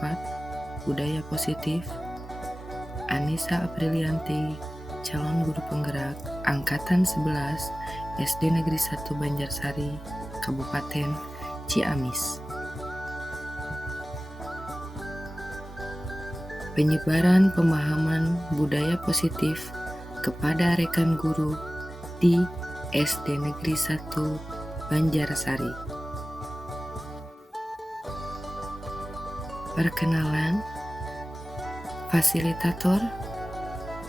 4, Budaya Positif, Anissa Aprilianti, calon guru penggerak Angkatan 11 SD Negeri 1 Banjarsari, Kabupaten Ciamis. Penyebaran pemahaman budaya positif kepada rekan guru di SD Negeri 1 Banjarsari. Perkenalan, fasilitator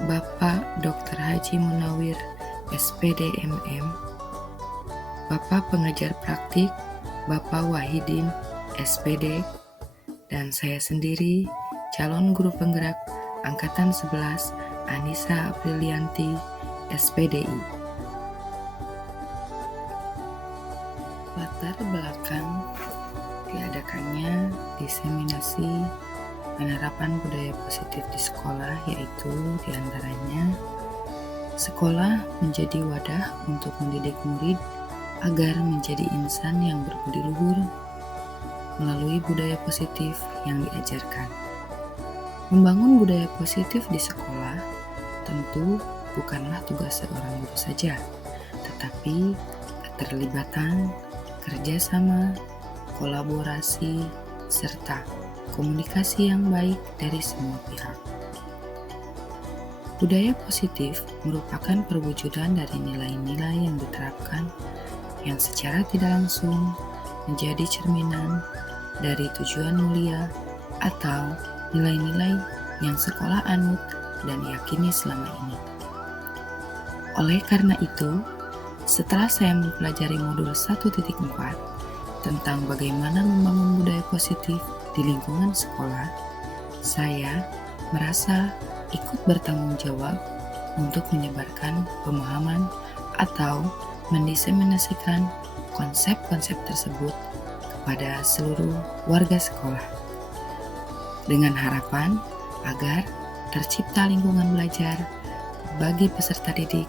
Bapak Dr. Haji Munawir, SPD MM, Bapak Pengajar Praktik Bapak Wahidin, SPD, dan saya sendiri, calon guru penggerak Angkatan 11 Anissa Aprilianti, SPDI. Latar belakang diadakannya diseminasi penerapan budaya positif di sekolah, yaitu diantaranya sekolah menjadi wadah untuk mendidik murid agar menjadi insan yang berbudi luhur melalui budaya positif yang diajarkan. Membangun budaya positif di sekolah tentu bukanlah tugas seorang guru saja, tetapi keterlibatan, kerjasama, kolaborasi, serta komunikasi yang baik dari semua pihak. Budaya positif merupakan perwujudan dari nilai-nilai yang diterapkan yang secara tidak langsung menjadi cerminan dari tujuan mulia atau nilai-nilai yang sekolah anut dan yakini selama ini. Oleh karena itu, setelah saya mempelajari modul 1.4 tentang bagaimana membangun budaya positif di lingkungan sekolah, saya merasa ikut bertanggung jawab untuk menyebarkan pemahaman atau mendiseminasikan konsep-konsep tersebut kepada seluruh warga sekolah, dengan harapan agar tercipta lingkungan belajar bagi peserta didik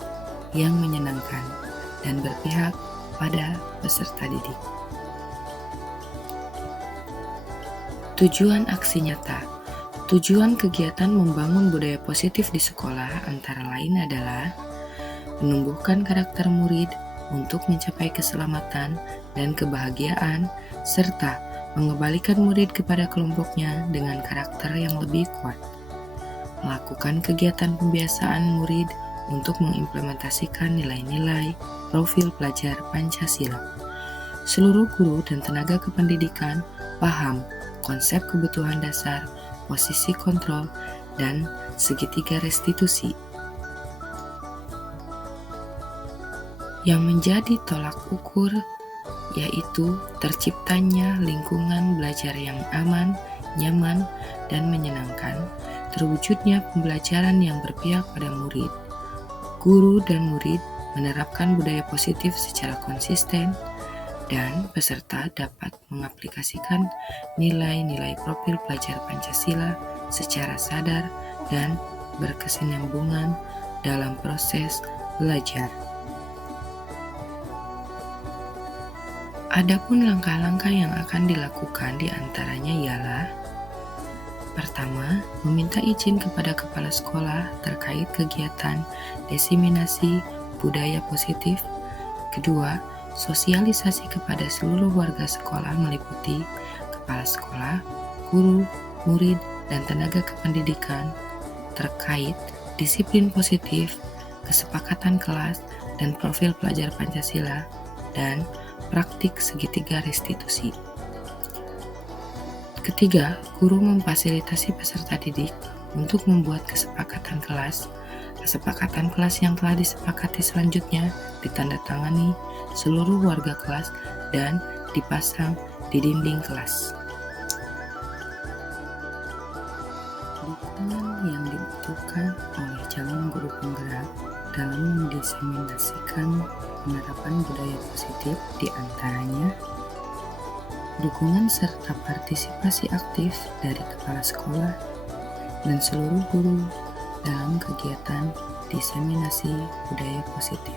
yang menyenangkan dan berpihak pada peserta didik. Tujuan aksi nyata. Tujuan kegiatan membangun budaya positif di sekolah antara lain adalah menumbuhkan karakter murid untuk mencapai keselamatan dan kebahagiaan, serta mengembalikan murid kepada kelompoknya dengan karakter yang lebih kuat. Melakukan kegiatan pembiasaan murid untuk mengimplementasikan nilai-nilai profil pelajar Pancasila. Seluruh guru dan tenaga kependidikan paham konsep kebutuhan dasar, posisi kontrol, dan segitiga restitusi. Yang menjadi tolak ukur yaitu terciptanya lingkungan belajar yang aman, nyaman, dan menyenangkan, terwujudnya pembelajaran yang berpihak pada murid. Guru dan murid menerapkan budaya positif secara konsisten, dan peserta dapat mengaplikasikan nilai-nilai profil pelajar Pancasila secara sadar dan berkesinambungan dalam proses belajar. Adapun langkah-langkah yang akan dilakukan diantaranya ialah: pertama, meminta izin kepada kepala sekolah terkait kegiatan diseminasi budaya positif. Kedua, sosialisasi kepada seluruh warga sekolah meliputi kepala sekolah, guru, murid, dan tenaga kependidikan terkait disiplin positif, kesepakatan kelas, dan profil pelajar Pancasila, dan praktik segitiga restitusi. Ketiga, guru memfasilitasi peserta didik untuk membuat kesepakatan kelas. Kesepakatan kelas yang telah disepakati selanjutnya ditandatangani seluruh warga kelas dan dipasang di dinding kelas. Dukungan yang dibutuhkan oleh calon guru penggerak dalam mendiseminasikan penerapan budaya positif diantaranya dukungan serta partisipasi aktif dari kepala sekolah dan seluruh guru dalam kegiatan diseminasi budaya positif.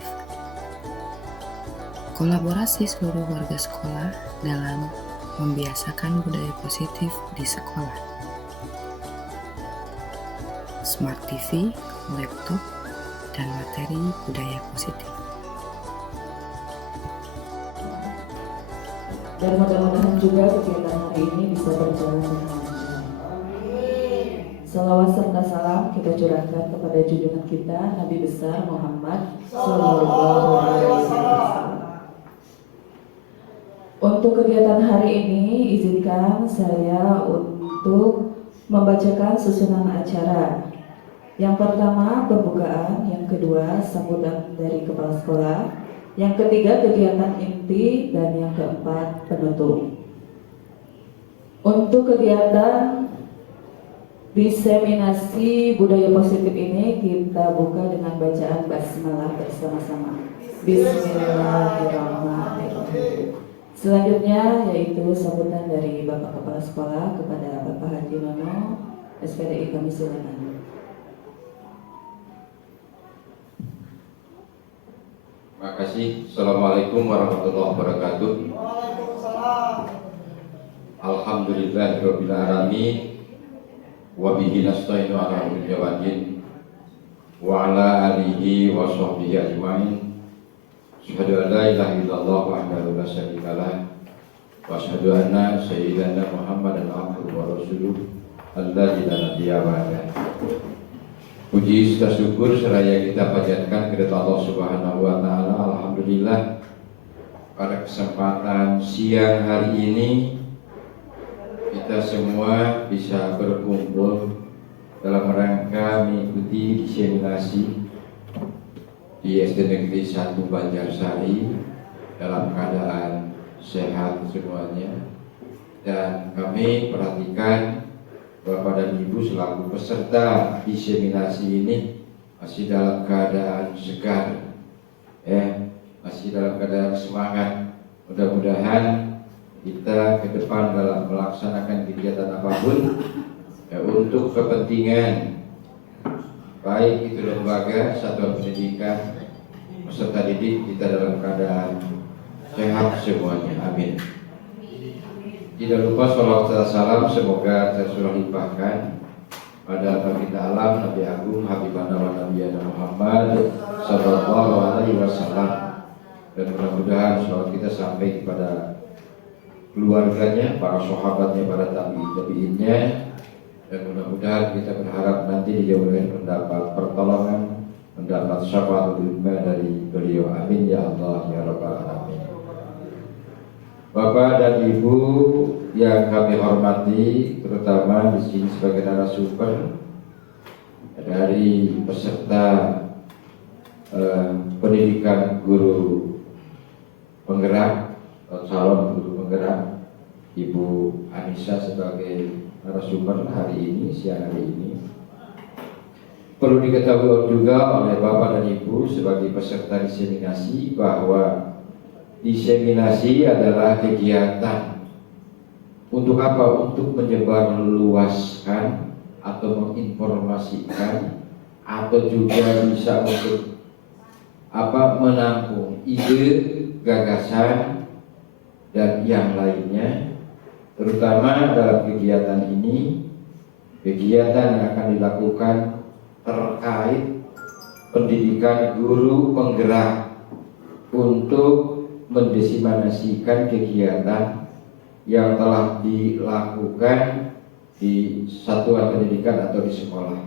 Kolaborasi seluruh warga sekolah dalam membiasakan budaya positif di sekolah. smart TV, laptop, dan materi budaya positif. Dan mudah-mudahan juga kegiatan hari ini bisa berjalan dengan lancar. Salawat serta salam kita curahkan kepada junjungan kita Nabi besar Muhammad Sallallahu Alaihi Wasallam. Untuk kegiatan hari ini, izinkan saya untuk membacakan susunan acara. Yang pertama pembukaan, yang kedua sambutan dari kepala sekolah, yang ketiga kegiatan inti, dan yang keempat penutup. Untuk kegiatan diseminasi budaya positif ini kita buka dengan bacaan basmalah bersama-sama. Bismillahirrahmanirrahim. Selanjutnya yaitu sambutan dari Bapak Kepala Sekolah kepada Bapak Haji Nono, SPDI, kami silakan. Terima kasih. Assalamualaikum warahmatullahi wabarakatuh. Alhamdulillahirabbil alamin. Wa bihi nasta'inu ala umuri wadin. Wa ala alihi wa sahbihi ajmain. Asyhadu an la ilaha illallah wahdahu la syarika lah. Wa asyhadu anna sayyidana Muhammadan abduhu wa rasuluh alladzi la nabiyya ba'dahu. Puji serta syukur seraya kita panjatkan kepada Allah Subhanahu wa taala. Alhamdulillah pada kesempatan siang hari ini kita semua bisa berkumpul dalam rangka mengikuti diseminasi di SD Negeri 1 Banjarsari dalam keadaan sehat semuanya, dan kami perhatikan Bapak dan Ibu selaku peserta diseminasi ini masih dalam keadaan segar, masih dalam keadaan semangat. Mudah-mudahan kita ke depan dalam melaksanakan kegiatan apapun untuk kepentingan baik itu lembaga, satuan pendidikan, peserta didik, kita dalam keadaan sehat semuanya. Amin. Tidak lupa sholawat dan salam semoga tersurah limpahkan pada baginda alam Nabi Agung Habibana wa Nabiyana Muhammad Sallallahu Alaihi Wasallam, dan mudah-mudahan sholawat kita sampai kepada keluarganya, para sahabatnya, para tabi'innya, dan mudah-mudahan kita berharap nanti dijauhkan mendapat pertolongan, mendapat syafaat dari beliau. Amin ya Allah ya Rabbal alamin. Bapak dan Ibu yang kami hormati, terutama di sini sebagai narasumber dari peserta pendidikan guru penggerak atau calon guru penggerak, Ibu Anissa sebagai narasumber hari ini, siang hari ini. Perlu diketahui juga oleh Bapak dan Ibu sebagai peserta diseminasi bahwa diseminasi adalah kegiatan untuk apa? Untuk menyebar luaskan atau menginformasikan, atau juga bisa untuk menampung ide, gagasan, dan yang lainnya. Terutama dalam kegiatan ini, kegiatan yang akan dilakukan terkait pendidikan guru penggerak untuk mendiseminasikan kegiatan yang telah dilakukan di satuan pendidikan atau di sekolah.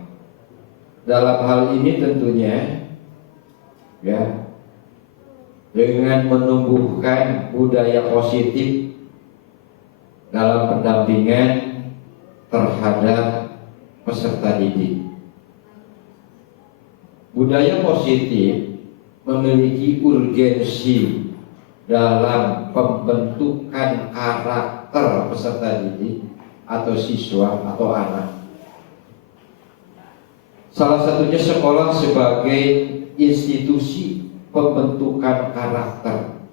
Dalam hal ini tentunya dengan menumbuhkan budaya positif dalam pendampingan terhadap peserta didik. Budaya positif memiliki urgensi dalam pembentukan karakter peserta didik atau siswa atau anak. Salah satunya sekolah sebagai institusi pembentukan karakter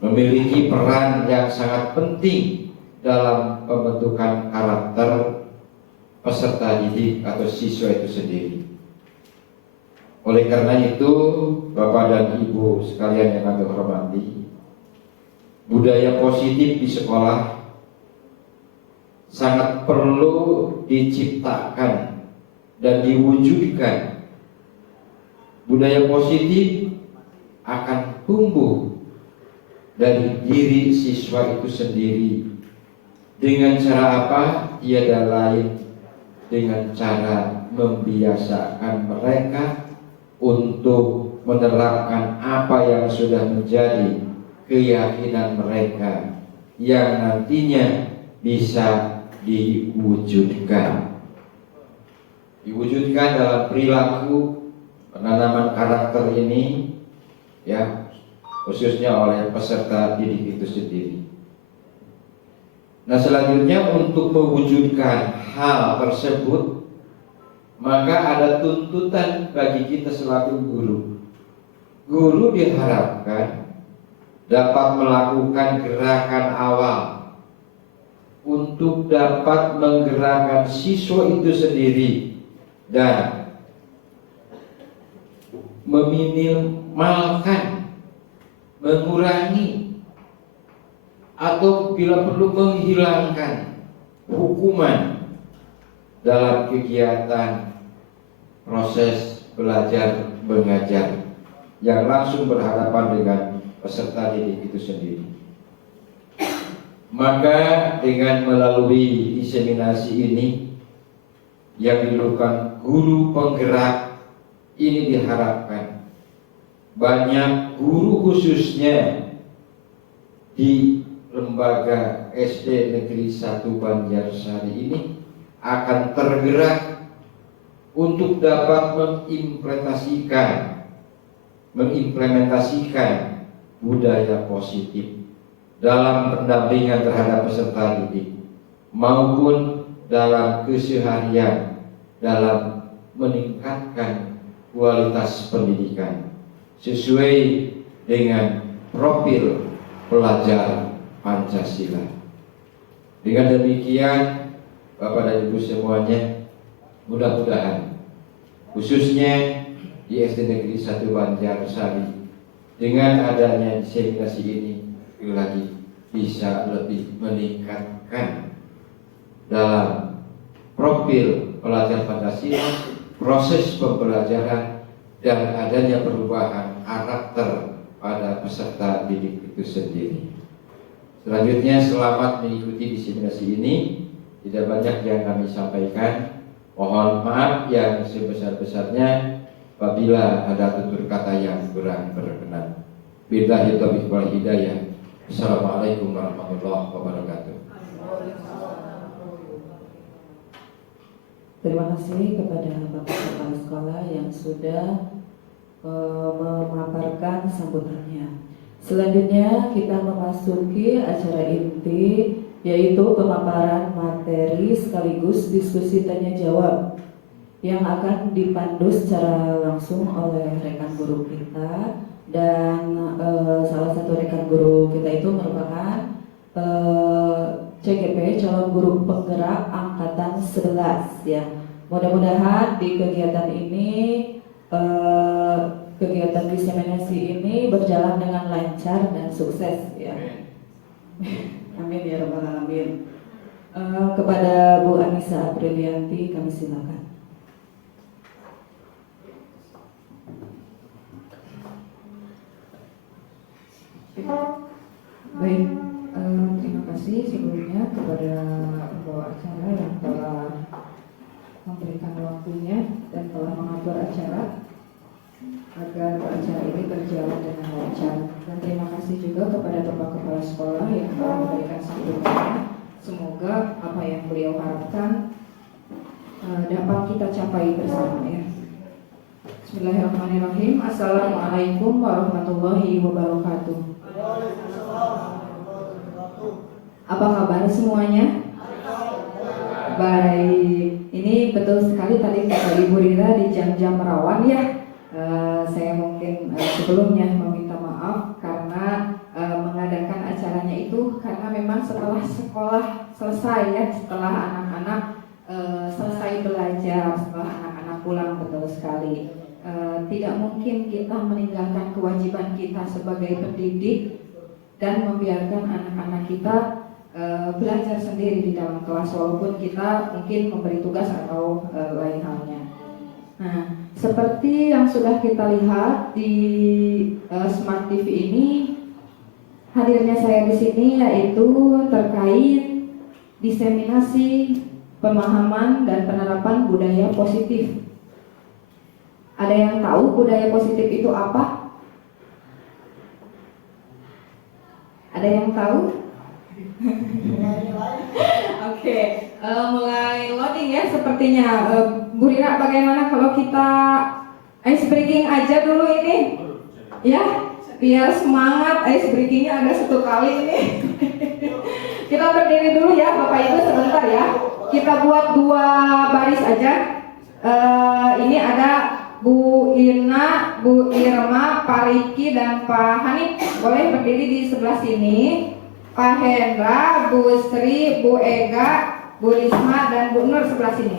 memiliki peran yang sangat penting dalam pembentukan karakter peserta didik atau siswa itu sendiri. Oleh karena itu, Bapak dan Ibu sekalian yang kami hormati, budaya positif di sekolah sangat perlu diciptakan dan diwujudkan. Budaya positif akan tumbuh dari diri siswa itu sendiri. Dengan cara apa? Tiada lain dengan cara membiasakan mereka untuk menerapkan apa yang sudah menjadi keyakinan mereka yang nantinya bisa diwujudkan dalam perilaku penanaman karakter ini, ya, khususnya oleh peserta didik itu sendiri. Nah, selanjutnya untuk mewujudkan hal tersebut, maka ada tuntutan bagi kita selaku guru. Guru diharapkan dapat melakukan gerakan awal untuk dapat menggerakkan siswa itu sendiri dan meminimalkan, mengurangi, atau bila perlu menghilangkan hukuman dalam kegiatan proses belajar mengajar yang langsung berhadapan dengan peserta didik itu sendiri. Maka dengan melalui diseminasi ini yang dilakukan guru penggerak ini, diharapkan banyak guru khususnya di lembaga SD Negeri 1 Banjarsari ini akan tergerak untuk dapat mengimplementasikan budaya positif dalam pendampingan terhadap peserta didik maupun dalam keseharian dalam meningkatkan kualitas pendidikan sesuai dengan profil pelajar Pancasila. Dengan demikian, Bapak dan Ibu semuanya, mudah-mudahan khususnya di SD Negeri 1 Banjarsari dengan adanya diseminasi ini lagi bisa lebih meningkatkan dalam profil pelajar Pancasila, proses pembelajaran, dan adanya perubahan karakter pada peserta didik itu sendiri. Selanjutnya, selamat mengikuti diseminasi ini. Tidak banyak yang kami sampaikan. Mohon maaf yang sebesar-besarnya apabila ada tutur kata yang kurang berkenan. Billahi taufiq wal hidayah. Assalamualaikum warahmatullahi wabarakatuh. Terima kasih kepada Bapak Kepala Sekolah yang sudah memaparkan sambutannya. Selanjutnya kita memasuki acara inti, yaitu pemaparan materi sekaligus diskusi tanya jawab yang akan dipandu secara langsung oleh rekan guru kita, dan salah satu rekan guru kita itu merupakan CGP, calon guru penggerak angkatan 11 ya. Mudah-mudahan di kegiatan ini kegiatan diseminasi ini berjalan dengan lancar dan sukses ya. Amin ya rabbal alamin. Kepada Bu Anissa Aprilianti kami silakan. Baik, terima kasih sebelumnya kepada pembawa acara yang telah memberikan waktunya dan telah mengatur acara agar acara ini berjalan dengan lancar. Dan terima kasih juga kepada Bapak Kepala Sekolah yang telah memberikan sambutannya. Semoga apa yang beliau harapkan dapat kita capai bersama ya. Bismillahirrahmanirrahim. Assalamualaikum warahmatullahi wabarakatuh. Apa kabar semuanya? Baik, ini betul sekali tadi kata Ibu Rira di jam-jam rawan ya. Saya mungkin sebelumnya meminta maaf karena mengadakan acaranya itu karena memang setelah sekolah selesai ya, setelah anak-anak selesai belajar, setelah anak-anak pulang, betul sekali. Tidak mungkin kita meninggalkan kewajiban kita sebagai pendidik dan membiarkan anak-anak kita belajar sendiri di dalam kelas walaupun kita mungkin memberi tugas atau lain halnya. Nah, seperti yang sudah kita lihat di Smart TV ini, hadirnya saya di sini yaitu terkait diseminasi pemahaman dan penerapan budaya positif. Ada yang tahu budaya positif itu apa? Ada yang tahu? Oke, mulai loading ya sepertinya. Bu Rina, bagaimana kalau kita ice breaking aja dulu ini? Ya, biar semangat. Ice breakingnya ada 1 kali ini. Kita berdiri dulu ya, Bapak Ibu sebentar ya. Kita buat 2 baris aja. Ini ada Bu Irna, Bu Irma, Pak Riki, dan Pak Hanif. Boleh berdiri di sebelah sini. Pak Hendra, Bu Sri, Bu Ega, Bu Risma, dan Bu Nur sebelah sini.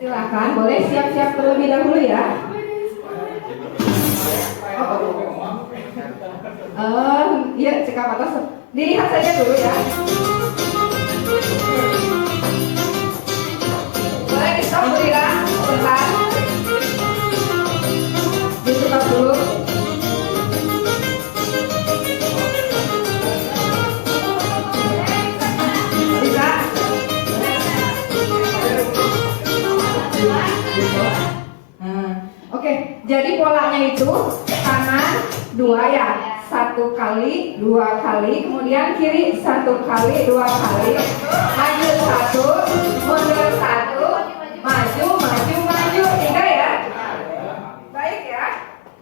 Silakan, boleh siap-siap terlebih dahulu ya. Iya, cekap atas. Dilihat saja dulu ya. Boleh di stop dulu ya, sebentar. Di stop dulu. Bisa? Oke, jadi polanya itu kanan 2 ya. 1 kali, 2 kali, kemudian kiri 1 kali, 2 kali, maju 1, mundur 1, maju, maju, maju, 3 ya. Baik ya,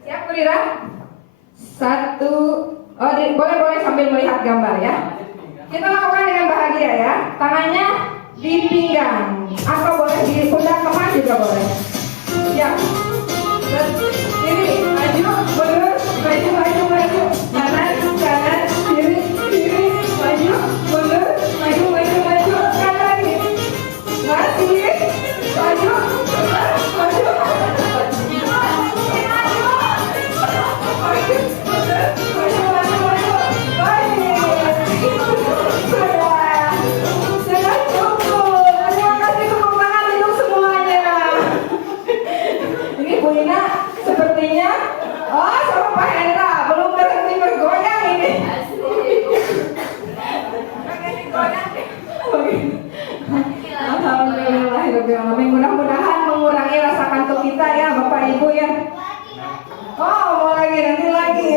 siap Bu Rira? 1, boleh sambil melihat gambar ya. Kita lakukan dengan bahagia ya. Tangannya di pinggang, atau boleh di pundak teman juga boleh. Ya. Kiri, maju, mundur, maju, maju, maju, kanan, kanan, kiri, kiri, maju, mundur, maju, maju, maju, kanan lagi, masih, maju, maju, sudah cukup. Terima kasih, tepuk tangan untuk semuanya. Ini Bu Ina sepertinya, sama Pak Hendra belum berhenti bergoyang ini. Alhamdulillahirobbilalamin. Mudah-mudahan mengurangi rasa kantuk kita ya Bapak Ibu ya. Mau lagi, nanti lagi.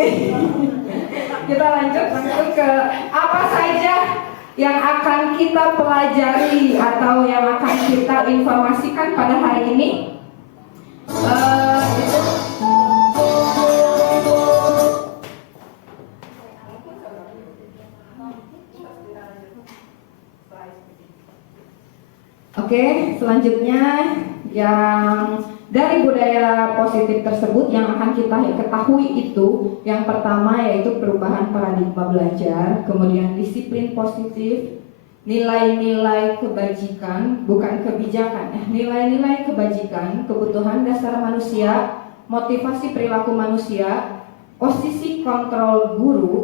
Kita lanjut ke apa saja yang akan kita pelajari atau yang akan kita informasikan pada hari ini. Oke, selanjutnya yang dari budaya positif tersebut yang akan kita ketahui itu yang pertama yaitu perubahan paradigma belajar, kemudian disiplin positif, nilai-nilai kebajikan, bukan kebijakan, nilai-nilai kebajikan, kebutuhan dasar manusia, motivasi perilaku manusia, posisi kontrol guru,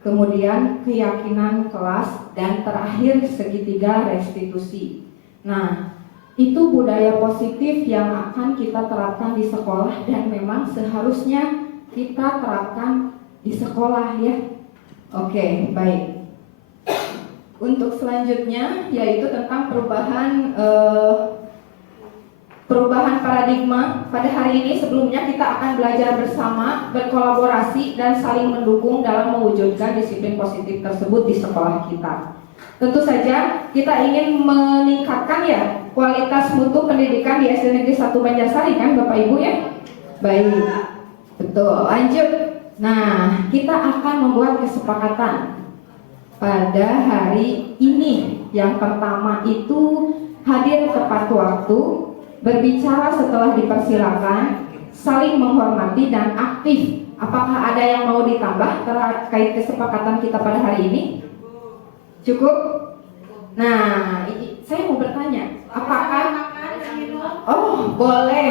kemudian keyakinan kelas, dan terakhir segitiga restitusi. Nah, itu budaya positif yang akan kita terapkan di sekolah dan memang seharusnya kita terapkan di sekolah ya. Oke, baik. Untuk selanjutnya yaitu tentang perubahan paradigma. Pada hari ini sebelumnya kita akan belajar bersama, berkolaborasi dan saling mendukung dalam mewujudkan disiplin positif tersebut di sekolah kita. Tentu saja kita ingin meningkatkan ya kualitas mutu pendidikan di SD Negeri 1 Banjarsari kan Bapak Ibu ya? Baik, betul. Lanjut. Nah, kita akan membuat kesepakatan pada hari ini. Yang pertama itu hadir tepat waktu, berbicara setelah dipersilakan, saling menghormati dan aktif. Apakah ada yang mau ditambah terkait kesepakatan kita pada hari ini? Cukup? Nah, saya mau bertanya, apakah? Oh, boleh.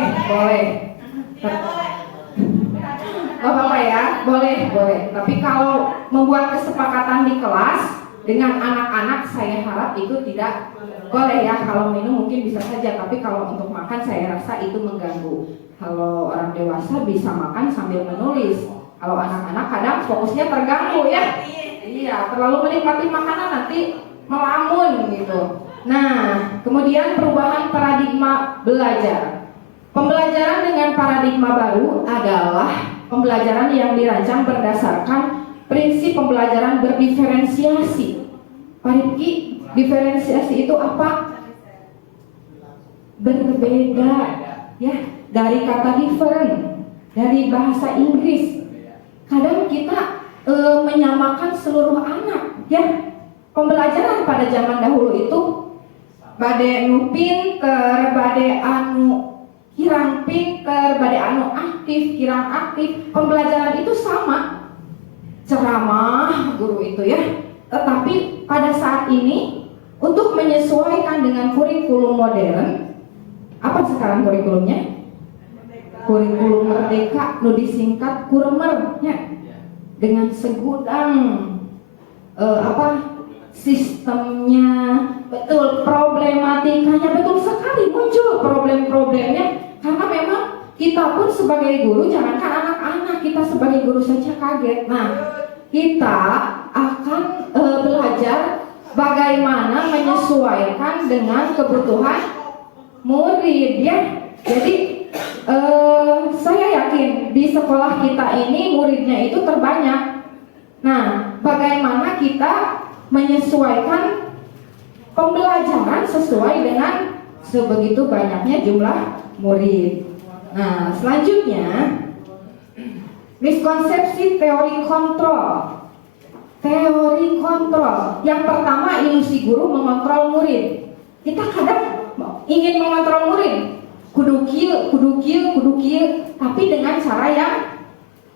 Oh, Bapak ya, boleh. Tapi kalau membuat kesepakatan di kelas dengan anak-anak, saya harap itu tidak boleh ya. Kalau minum mungkin bisa saja, tapi kalau untuk makan saya rasa itu mengganggu. Kalau orang dewasa bisa makan sambil menulis. Kalau anak-anak kadang fokusnya terganggu ya. Iya, terlalu menikmati makanan nanti melamun gitu. Nah, kemudian perubahan paradigma belajar. Pembelajaran dengan paradigma baru adalah pembelajaran yang dirancang berdasarkan prinsip pembelajaran berdiferensiasi. Pak Rifki, diferensiasi itu apa? Berbeda, ya, dari kata different, dari bahasa Inggris. Kadang kita menyamakan seluruh anak, ya. Pembelajaran pada zaman dahulu itu bade nu pinter, bade anu kirang pinter, bade anu aktif, kirang aktif. Pembelajaran itu sama, ceramah guru itu ya. Tetapi pada saat ini untuk menyesuaikan dengan kurikulum modern, apa sekarang kurikulumnya? Kurikulum merdeka, nu disingkat kurmer ya. Dengan segudang sistemnya, betul, problematikanya, betul sekali muncul problem-problemnya. Karena memang kita pun sebagai guru, jangankan anak-anak, kita sebagai guru saja kaget. Nah, kita akan belajar bagaimana menyesuaikan dengan kebutuhan murid ya. Jadi saya yakin di sekolah kita ini muridnya itu terbanyak. Nah, bagaimana kita menyesuaikan pembelajaran sesuai dengan sebegitu banyaknya jumlah murid. Nah, selanjutnya miskonsepsi teori kontrol. Teori kontrol. Yang pertama, ilusi guru mengontrol murid. Kita kadang ingin mengontrol murid. Kudu kieu, tapi dengan cara yang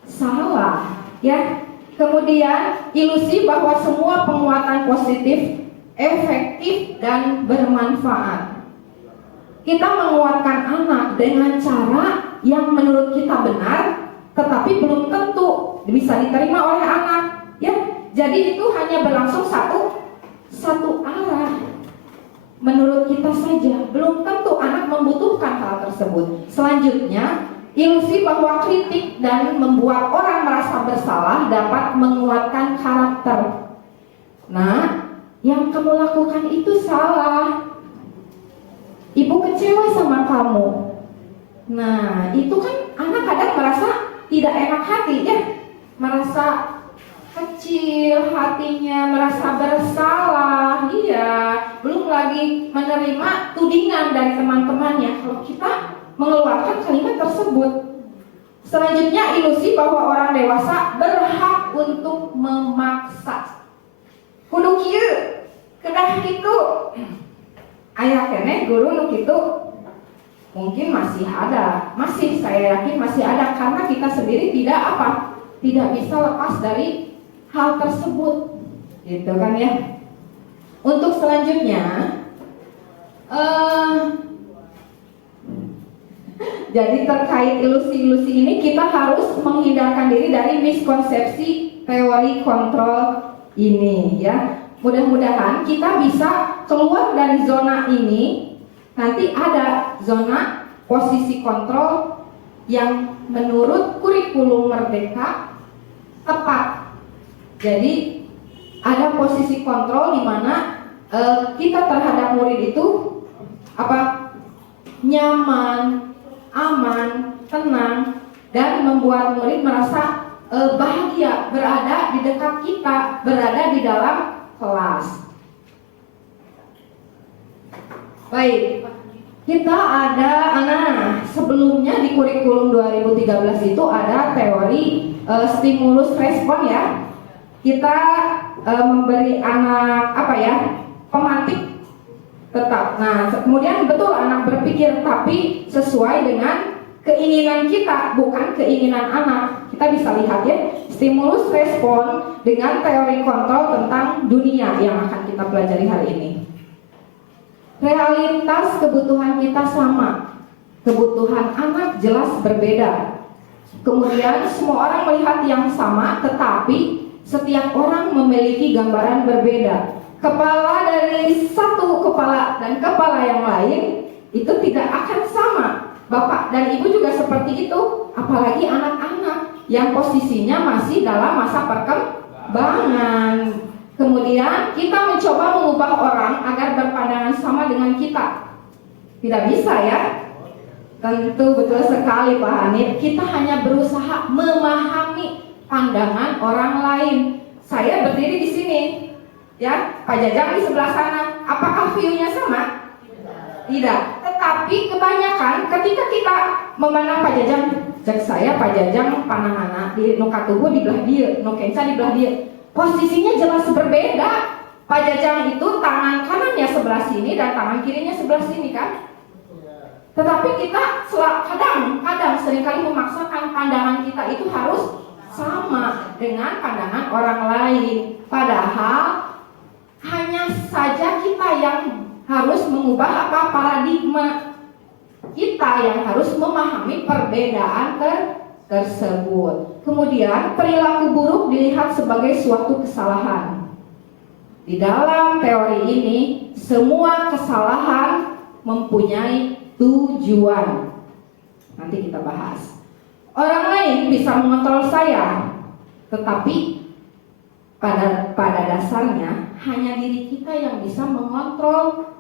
salah, ya. Kemudian ilusi bahwa semua penguatan positif efektif dan bermanfaat. Kita menguatkan anak dengan cara yang menurut kita benar, tetapi belum tentu bisa diterima oleh anak, ya. Jadi itu hanya berlangsung satu arah. Menurut kita saja, belum tentu anak membutuhkan hal tersebut. Selanjutnya, ilusi bahwa kritik dan membuat orang merasa bersalah dapat menguatkan karakter. Nah, yang kamu lakukan itu salah. Ibu kecewa sama kamu. Nah, itu kan anak kadang merasa tidak enak hati ya. Merasa kecil hatinya, merasa bersalah. Iya, belum lagi menerima tudingan dari teman-temannya kalau kita mengeluarkan kalimat tersebut. Selanjutnya, ilusi bahwa orang dewasa berhak untuk memaksa. Kudu kieu, kedah kitu. Aya keneh guru nu kitu. Mungkin masih ada, saya yakin masih ada, karena kita sendiri tidak bisa lepas dari hal tersebut, gitu kan ya. Untuk selanjutnya, jadi terkait ilusi-ilusi ini kita harus menghindarkan diri dari miskonsepsi teori kontrol ini ya. Mudah-mudahan kita bisa keluar dari zona ini. Nanti ada zona posisi kontrol yang menurut kurikulum merdeka tepat. Jadi ada posisi kontrol di mana kita terhadap murid itu nyaman, aman, tenang, dan membuat murid merasa bahagia berada di dekat kita, berada di dalam kelas. Baik, kita ada sebelumnya di kurikulum 2013 itu ada teori stimulus respon ya. Kita memberi anak pemantik tetap. Nah, kemudian betul anak berpikir tapi sesuai dengan keinginan kita, bukan keinginan anak. Kita bisa lihat ya, stimulus respon dengan teori kontrol tentang dunia yang akan kita pelajari hari ini. Realitas kebutuhan kita sama, kebutuhan anak jelas berbeda. Kemudian semua orang melihat yang sama, tetapi setiap orang memiliki gambaran berbeda. Kepala dari satu kepala dan kepala yang lain itu tidak akan sama. Bapak dan ibu juga seperti itu, apalagi anak-anak yang posisinya masih dalam masa perkembangan. Kemudian kita mencoba mengubah orang agar berpandangan sama dengan kita. Tidak bisa ya. Tentu betul sekali Pak Hanif. Kita hanya berusaha memahami pandangan orang lain. Saya berdiri di sini, ya, Pak Jajang di sebelah sana. Apakah view-nya sama? Tidak. Tetapi kebanyakan ketika kita memandang Pak Jajang, cek saya Pak Jajang pananganna di nukatubu di belah dia, nukenca di belah dia. Posisinya jelas berbeda. Pak Jajang itu tangan kanannya sebelah sini dan tangan kirinya sebelah sini kan? Tetapi kita kadang seringkali memaksakan pandangan kita itu harus sama dengan pandangan orang lain. Padahal hanya saja kita yang harus mengubah paradigma. Kita yang harus memahami perbedaan tersebut. Kemudian perilaku buruk dilihat sebagai suatu kesalahan. Di dalam teori ini semua kesalahan mempunyai tujuan. Nanti kita bahas. Orang lain bisa mengontrol saya, tetapi pada dasarnya hanya diri kita yang bisa mengontrol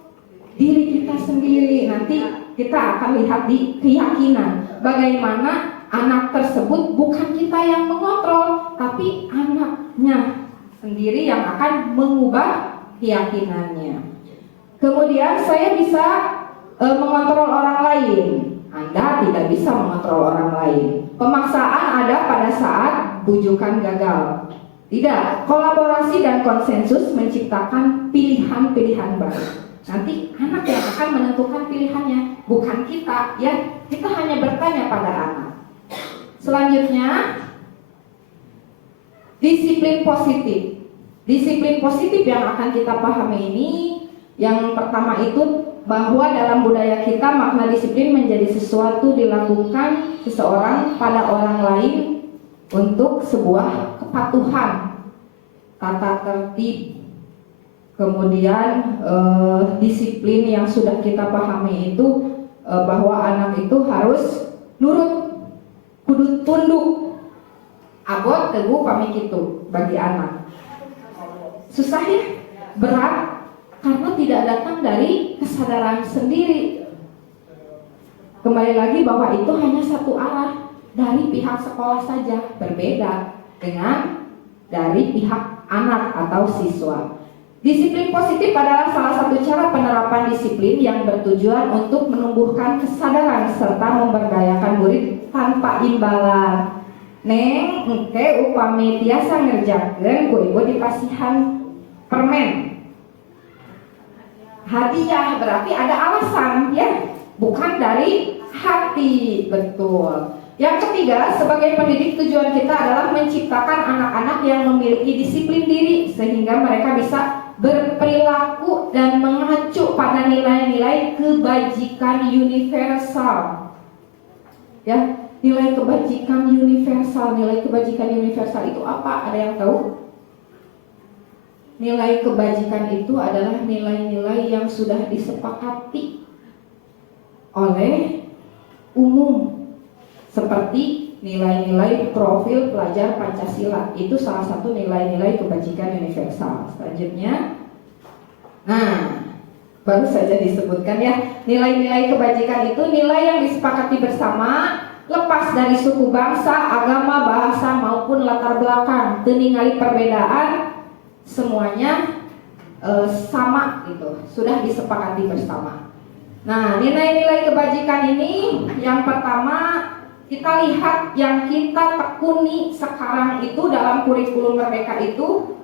diri kita sendiri. Nanti kita akan lihat di keyakinan bagaimana anak tersebut bukan kita yang mengontrol, tapi anaknya sendiri yang akan mengubah keyakinannya. Kemudian saya bisa mengontrol orang lain. Anda tidak bisa mengontrol orang lain. Pemaksaan ada pada saat bujukan gagal. Tidak, kolaborasi dan konsensus menciptakan pilihan-pilihan baru. Nanti anak yang akan menentukan pilihannya, bukan kita ya. Kita hanya bertanya pada anak. Selanjutnya, disiplin positif. Disiplin positif yang akan kita pahami ini, yang pertama itu bahwa dalam budaya kita makna disiplin menjadi sesuatu dilakukan seseorang pada orang lain untuk sebuah kepatuhan, tata tertib. Kemudian disiplin yang sudah kita pahami itu bahwa anak itu harus nurut, kudu tunduk, abot teguh pamit itu bagi anak. Susah ya, berat. Karena tidak datang dari kesadaran sendiri. Kembali lagi bahwa itu hanya satu arah dari pihak sekolah saja, berbeda dengan dari pihak anak atau siswa. Disiplin positif adalah salah satu cara penerapan disiplin yang bertujuan untuk menumbuhkan kesadaran serta memberdayakan murid tanpa imbalan. Neng, engke upami tiasa ngerjakeun ku ibu dipasihan permen. Hadiah berarti ada alasan ya, bukan dari hati. Betul. Yang ketiga, sebagai pendidik tujuan kita adalah menciptakan anak-anak yang memiliki disiplin diri sehingga mereka bisa berperilaku dan mengacu pada nilai-nilai kebajikan universal. Ya, nilai kebajikan universal. Nilai kebajikan universal itu apa? Ada yang tahu? Nilai kebajikan itu adalah nilai-nilai yang sudah disepakati oleh umum, seperti nilai-nilai profil pelajar Pancasila. Itu salah satu nilai-nilai kebajikan universal. Selanjutnya, nah, baru saja disebutkan ya, nilai-nilai kebajikan itu nilai yang disepakati bersama, lepas dari suku, bangsa, agama, bahasa maupun latar belakang, ningali perbedaan. Semuanya sama gitu, sudah disepakati bersama. Nah, nilai-nilai kebajikan ini yang pertama kita lihat yang kita tekuni sekarang itu dalam kurikulum Merdeka itu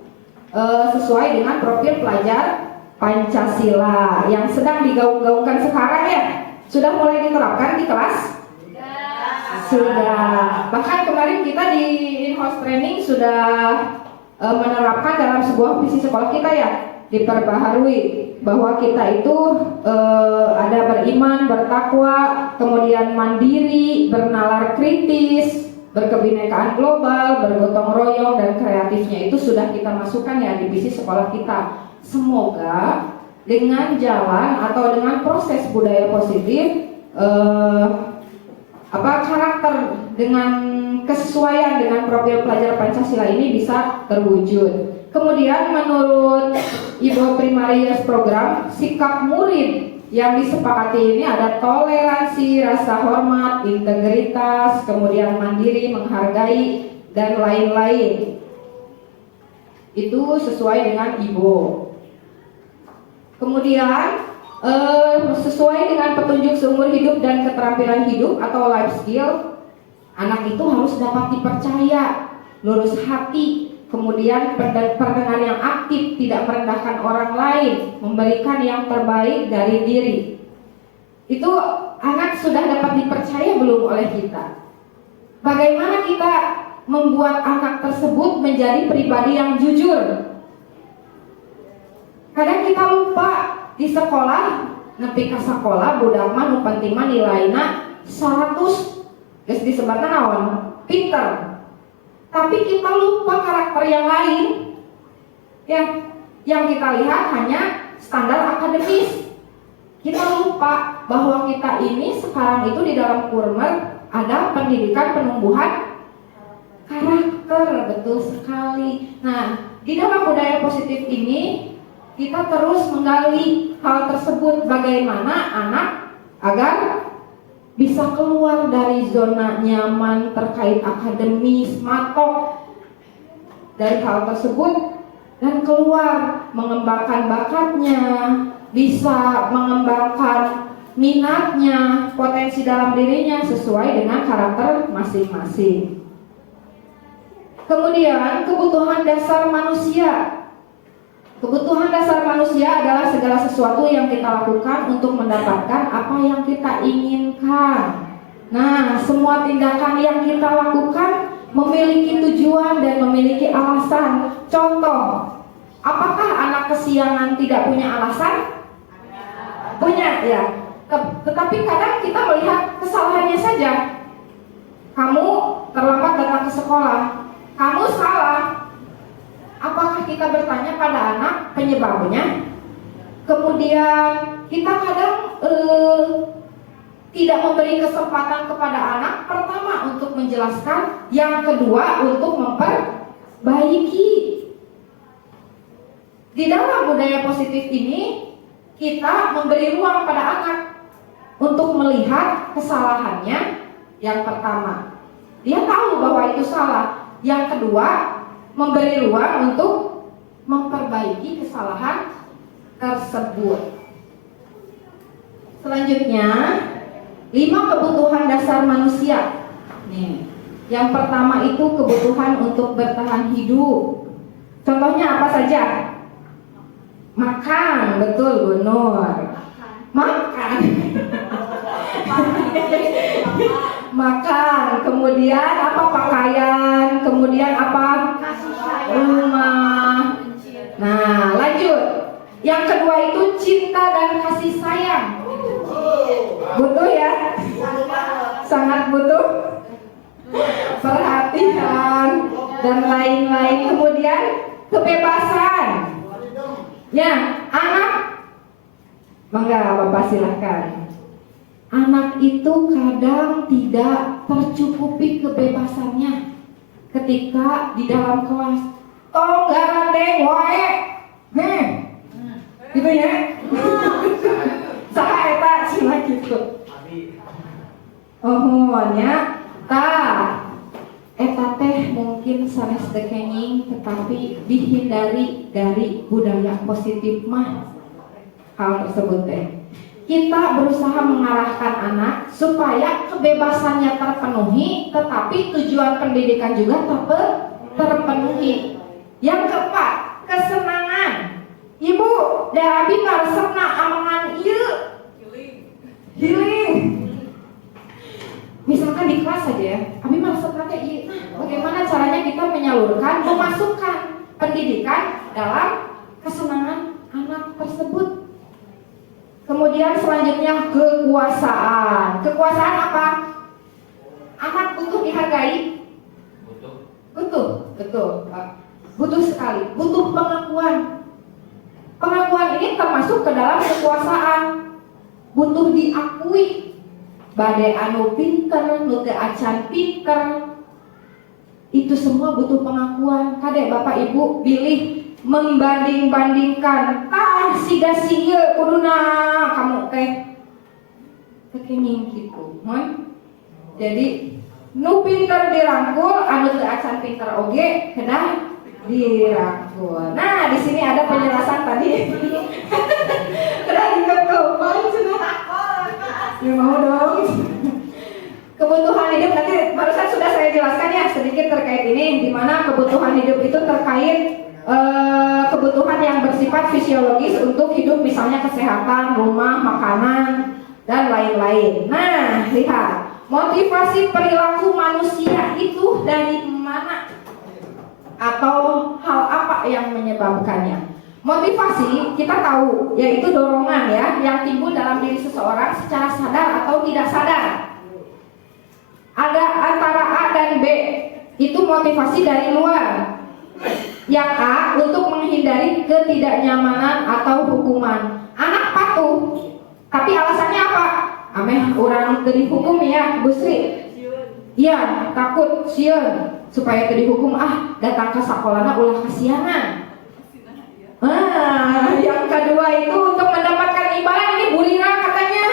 sesuai dengan profil pelajar Pancasila yang sedang digaung-gaungkan sekarang ya. Sudah mulai diterapkan di kelas? Sudah. Bahkan kemarin kita di in-house training sudah menerapkan dalam sebuah visi sekolah kita ya, diperbaharui bahwa kita itu ada beriman, bertakwa, kemudian mandiri, bernalar kritis, berkebinekaan global, bergotong royong, dan kreatifnya itu sudah kita masukkan ya di visi sekolah kita. Semoga dengan jalan atau dengan proses budaya positif karakter dengan kesesuaian dengan profil pelajar Pancasila ini bisa terwujud. Kemudian menurut Ibu Primarius Program, sikap murid yang disepakati ini ada toleransi, rasa hormat, integritas, kemudian mandiri, menghargai, dan lain-lain. Itu sesuai dengan Ibu. Kemudian sesuai dengan petunjuk seumur hidup dan keterampilan hidup atau life skill, anak itu harus dapat dipercaya, lurus hati, kemudian pendengar yang aktif, tidak merendahkan orang lain, memberikan yang terbaik dari diri. Itu anak sudah dapat dipercaya belum oleh kita? Bagaimana kita membuat anak tersebut menjadi pribadi yang jujur? Kadang kita lupa di sekolah, nepi ka sekolah budak mah nu penting mah nilainya 100 geus disebutna naon? Pinter. Tapi kita lupa karakter yang lain. Ya, yang kita lihat hanya standar akademis. Kita lupa bahwa kita ini sekarang itu di dalam kurmer ada pendidikan penumbuhan karakter, betul sekali. Nah, di dalam budaya positif ini kita terus menggali hal tersebut, bagaimana anak agar bisa keluar dari zona nyaman terkait akademis, matok dari hal tersebut dan keluar mengembangkan bakatnya, bisa mengembangkan minatnya, potensi dalam dirinya sesuai dengan karakter masing-masing. Kemudian kebutuhan dasar manusia. Kebutuhan dasar manusia adalah segala sesuatu yang kita lakukan untuk mendapatkan apa yang kita inginkan. Nah, semua tindakan yang kita lakukan memiliki tujuan dan memiliki alasan. Contoh, apakah anak kesiangan tidak punya alasan? Punya, ya. Tetapi kadang kita melihat kesalahannya saja. Kamu terlambat datang ke sekolah, kamu salah. Apakah kita bertanya pada anak penyebabnya? Kemudian kita kadang tidak memberi kesempatan kepada anak, pertama untuk menjelaskan, yang kedua untuk memperbaiki. Di dalam budaya positif ini kita memberi ruang pada anak untuk melihat kesalahannya. Yang pertama, dia tahu bahwa itu salah. Yang kedua, memberi ruang untuk memperbaiki kesalahan tersebut. Selanjutnya, 5 kebutuhan dasar manusia. Nih, yang pertama itu kebutuhan untuk bertahan hidup. Contohnya apa saja? Makan, betul Bu Nur. Makan. Makan, kemudian apa? Pakaian, kemudian apa? Rumah. Nah, lanjut. Yang kedua itu cinta dan kasih sayang. Butuh ya? Sangat butuh. Perhatian dan lain-lain. Kemudian kebebasan. Ya, anak. Mangga Bapak silahkan. Anak itu kadang tidak tercukupi kebebasannya ketika di dalam kelas. Tong garandeng wae. Gitu ya. Saha eta cenah kitu. Nya eta teh mungkin sanes dekenging, tetapi dihindari dari budaya positif mah hal tersebut teh. kita berusaha mengarahkan anak supaya kebebasannya terpenuhi, tetapi tujuan pendidikan juga terpenuhi. Yang keempat, kesenangan. Ibu, da abi resepna amangan ieu healing. Misalkan di kelas saja ya, abi resepna teh ieu. Bagaimana caranya kita menyalurkan, memasukkan pendidikan dalam kesenangan anak tersebut. Kemudian selanjutnya kekuasaan. Kekuasaan apa? Anak butuh dihargai. Betul. Butuh sekali. Butuh pengakuan. Pengakuan ini termasuk ke dalam kekuasaan. Butuh diakui. Bade anu pinter, nu teu acan pinter. Itu semua butuh pengakuan. Kade Bapak Ibu pilih membanding-bandingkan siga sieu kuduna kamu teh kekenging kitu jadi nu pinter dirangkul anu teu acan pinter oge kedah dirangkul. Nah di sini ada penjelasan tadi kedah dikekepan cenah ya mau dong. Kebutuhan hidup nanti barusan sudah saya jelaskan ya sedikit terkait ini, di mana kebutuhan hidup itu terkait kebutuhan yang bersifat fisiologis untuk hidup, misalnya kesehatan, rumah, makanan, dan lain-lain. Nah, lihat motivasi perilaku manusia itu dari mana atau hal apa yang menyebabkannya. Motivasi kita tahu yaitu dorongan ya yang timbul dalam diri seseorang secara sadar atau tidak sadar. Ada antara A dan B, itu motivasi dari luar. Yang A untuk menghindari ketidaknyamanan atau hukuman. Anak patuh, tapi alasannya apa? Ameh orang teu dihukum ya, Bu Sri. Iya, takut sieun supaya teu dihukum datang ke sakolana ulah kasianan. Yang kedua itu untuk mendapatkan imbalan, ini bulira katanya.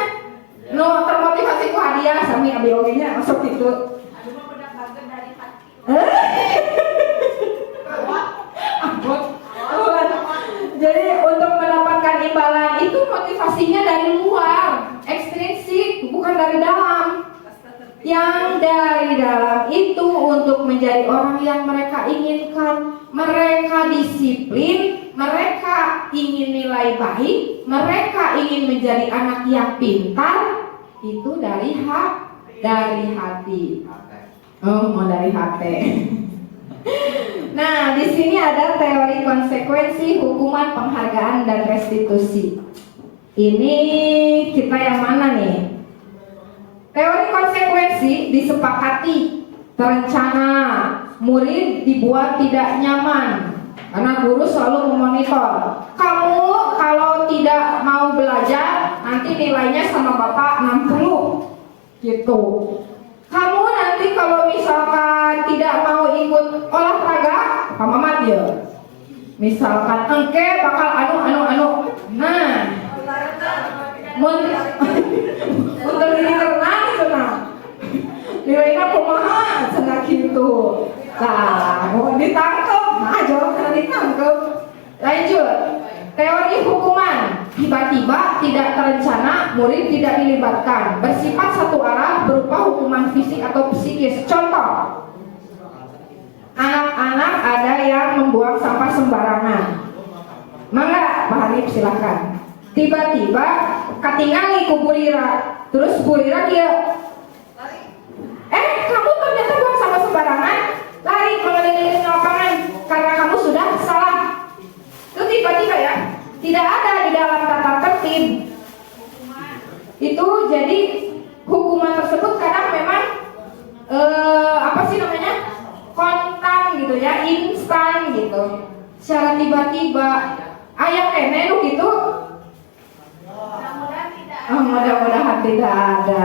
No, termotivasi ku hadiah sami abi oge nya masuk itu. Jadi untuk mendapatkan imbalan itu motivasinya dari luar, ekstrinsik, bukan dari dalam. Yang dari dalam itu untuk menjadi orang yang mereka inginkan. Mereka disiplin, mereka ingin nilai baik, mereka ingin menjadi anak yang pintar. Itu dari hati. Oh, mau dari hati. Nah, di sini ada teori konsekuensi, hukuman, penghargaan, dan restitusi. Ini kita yang mana nih? Teori konsekuensi disepakati, terencana, murid dibuat tidak nyaman karena guru selalu memonitor. Kamu kalau tidak mau belajar, nanti nilainya sama bapak 60 gitu. Kamu nanti kalau misalkan tidak mau ikut olahraga, Pak Mamat ya. Misalkan engke bakal anu. Nah, untuk ini renang itu nah. Nilainya kumaha cenah kitu. Nah, mau ditangkep, jauh karena ditangkep. Lanjut. Teori hukuman. Tiba-tiba tidak terencana, murid tidak dilibatkan. Bersifat satu arah berupa hukuman fisik atau psikis. Contoh, anak-anak ada yang membuang sampah sembarangan. Mangga, Pak Hanif silahkan. Tiba-tiba katingali ku Burira. Terus Burira dia, kamu ternyata buang sampah sembarangan. Lari mengelilingi lapangan karena kamu sudah salah. Itu tiba-tiba ya, tidak ada di dalam tata tertib. Itu jadi hukuman tersebut kadang memang kontan gitu ya, instan gitu. Secara tiba-tiba ayah kene lu gitu. Mudah-mudahan tidak ada.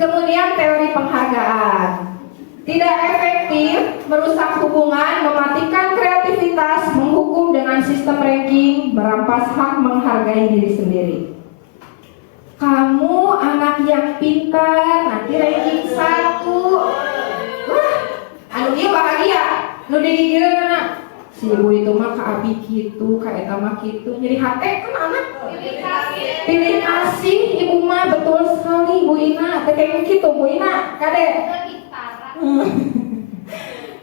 Kemudian teori penghargaan. Tidak efektif, merusak hubungan, mematikan kreativitas, menghukum dengan sistem ranking, merampas hak menghargai diri sendiri. Kamu anak yang pintar, nanti ranking 1. Wah, anu ieu bahagia, nu digigeureuna. Si ibu itu mah ka abi kitu, ka eta mah kitu. Jadi hate kan anak pilih kasih ibu gitu Bu Ina, Kade.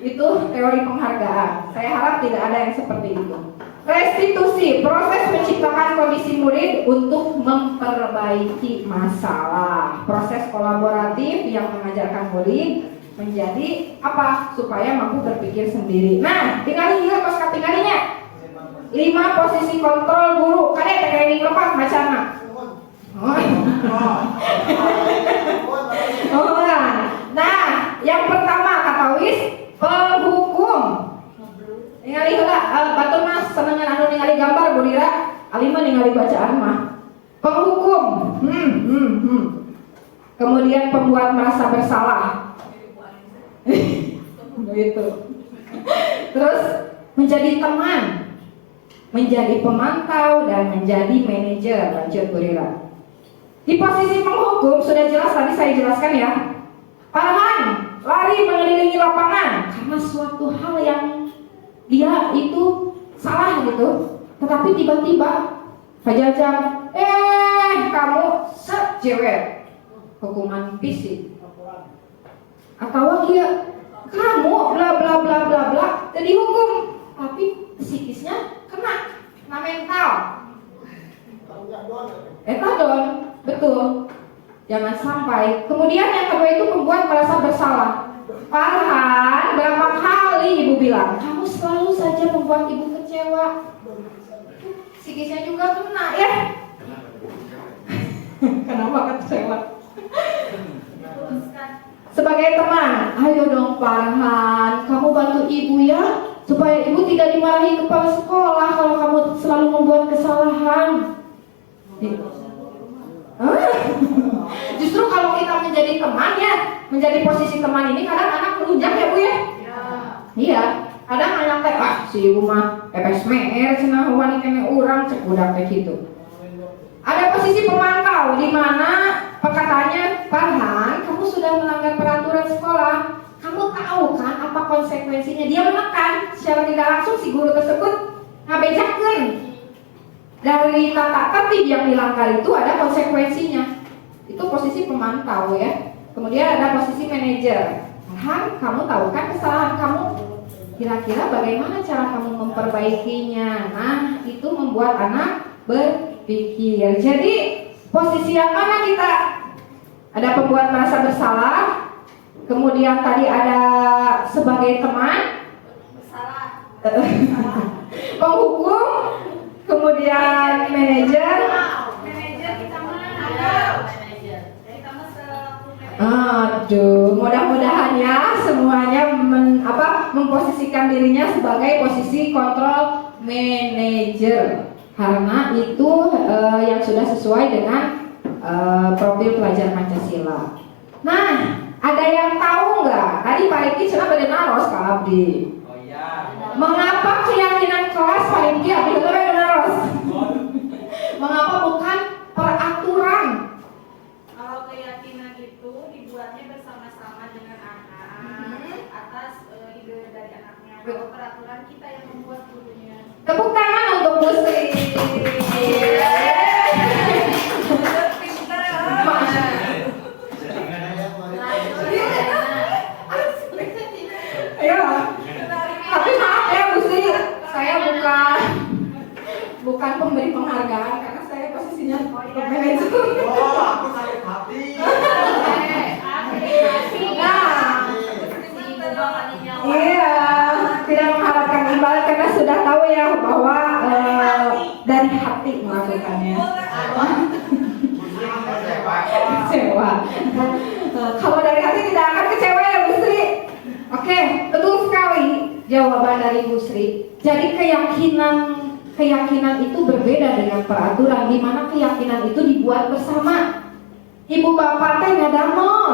Itu teori penghargaan. Saya harap tidak ada yang seperti itu. Restitusi, proses menciptakan kondisi murid untuk memperbaiki masalah. Proses kolaboratif yang mengajarkan murid menjadi apa? Supaya mampu berpikir sendiri. Nah, tinggalin juga pas tinggalinnya. 5 posisi kontrol guru. Kade teh ini lepas bacana. Nah, yang pertama kata Wis, penghukum. Ningali heula batur mah senengan anu ningali gambar Bu Dira, ali mah ningali bacaan mah. Penghukum. Kemudian pembuat merasa bersalah. Begitu. Terus menjadi teman, menjadi pemantau dan menjadi manajer. Lanjut Bu Dira. Di posisi penghukum sudah jelas tadi saya jelaskan ya. Farhan lari mengelilingi lapangan karena suatu hal yang dia itu salah gitu. Tetapi tiba-tiba Fajajan, kamu sejewer, hukuman fisik. Atau dia kamu bla bla bla bla bla jadi hukum, tapi psikisnya kena mental. Etadon, betul. Jangan sampai. Kemudian yang kedua itu membuat merasa bersalah. Farhan, berapa kali ibu bilang, kamu selalu saja membuat ibu kecewa. Psikisnya juga kena ya. Kenapa kecewa? Sebagai teman, ayo dong Farhan, kamu bantu ibu ya, supaya ibu tidak dimarahi kepala sekolah kalau kamu selalu membuat kesalahan. Justru kalau kita menjadi teman ya, menjadi posisi teman ini kadang anak melunjak ya Bu ya? Iya, kadang anak teh si ibu mah pepes meer cenah wani kene urang cek budak teh gitu. Ada posisi pemantau di mana perkataannya, Farhan, kamu sudah melanggar peraturan sekolah. Kamu tahu kan apa konsekuensinya? Dia menekan secara tidak langsung si guru tersebut ngabejakeun. Dari tata tertib yang dilanggar itu ada konsekuensinya. Itu posisi pemantau ya. Kemudian ada posisi manajer. Farhan, kamu tahu kan kesalahan kamu? Kira-kira bagaimana cara kamu memperbaikinya? Nah, itu membuat anak berpikir. Jadi posisi yang mana kita? Ada pembuat merasa bersalah. Kemudian tadi ada sebagai teman. Penghukum. Kemudian manajer. Aduh, mudah-mudahan ya semuanya memposisikan dirinya sebagai posisi kontrol manajer, karena itu yang sudah sesuai dengan profil pelajar Pancasila. Nah, ada yang tahu nggak? Tadi Pak Riki cenah bade naros ka abdi. Oh iya. Mengapa keyakinan kelas Pak Riki abdi teh bade naros? Mengapa bukan peraturan? Kalau keyakinan itu dibuatnya bersama-sama dengan anak atas ide dari anaknya. Kalau peraturan kita yang membuat gurunya. Tepuk tangan untuk Bu Sri. Tapi maaf ya Bu Sri, saya bukan pemberi penghargaan karena saya posisinya manajer. Aku sakit hati. Iya, tidak mengharapkan imbalan karena sudah tahu ya bahwa dari hati melakukannya. Kecewa. Kalau dari hati tidak akan kecewa ya Bu Sri. Oke, betul sekali jawaban dari Bu Sri. Jadi keyakinan itu berbeda dengan peraturan, di mana keyakinan itu dibuat bersama. Ibu bapak teh ngadamel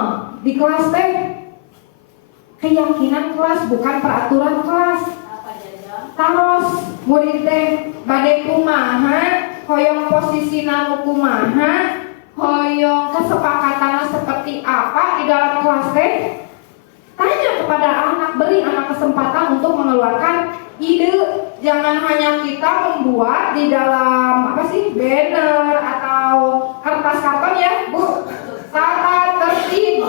di kelas teh keyakinan kelas bukan peraturan kelas. Taros murid teh bade kumaha, hoyong posisina nu kumaha, hoyong kesepakatannya seperti apa di dalam kelas teh. Tanya kepada anak, beri anak kesempatan untuk mengeluarkan ide. Jangan hanya kita membuat di dalam banner atau kertas karton ya Bu. Tata tertib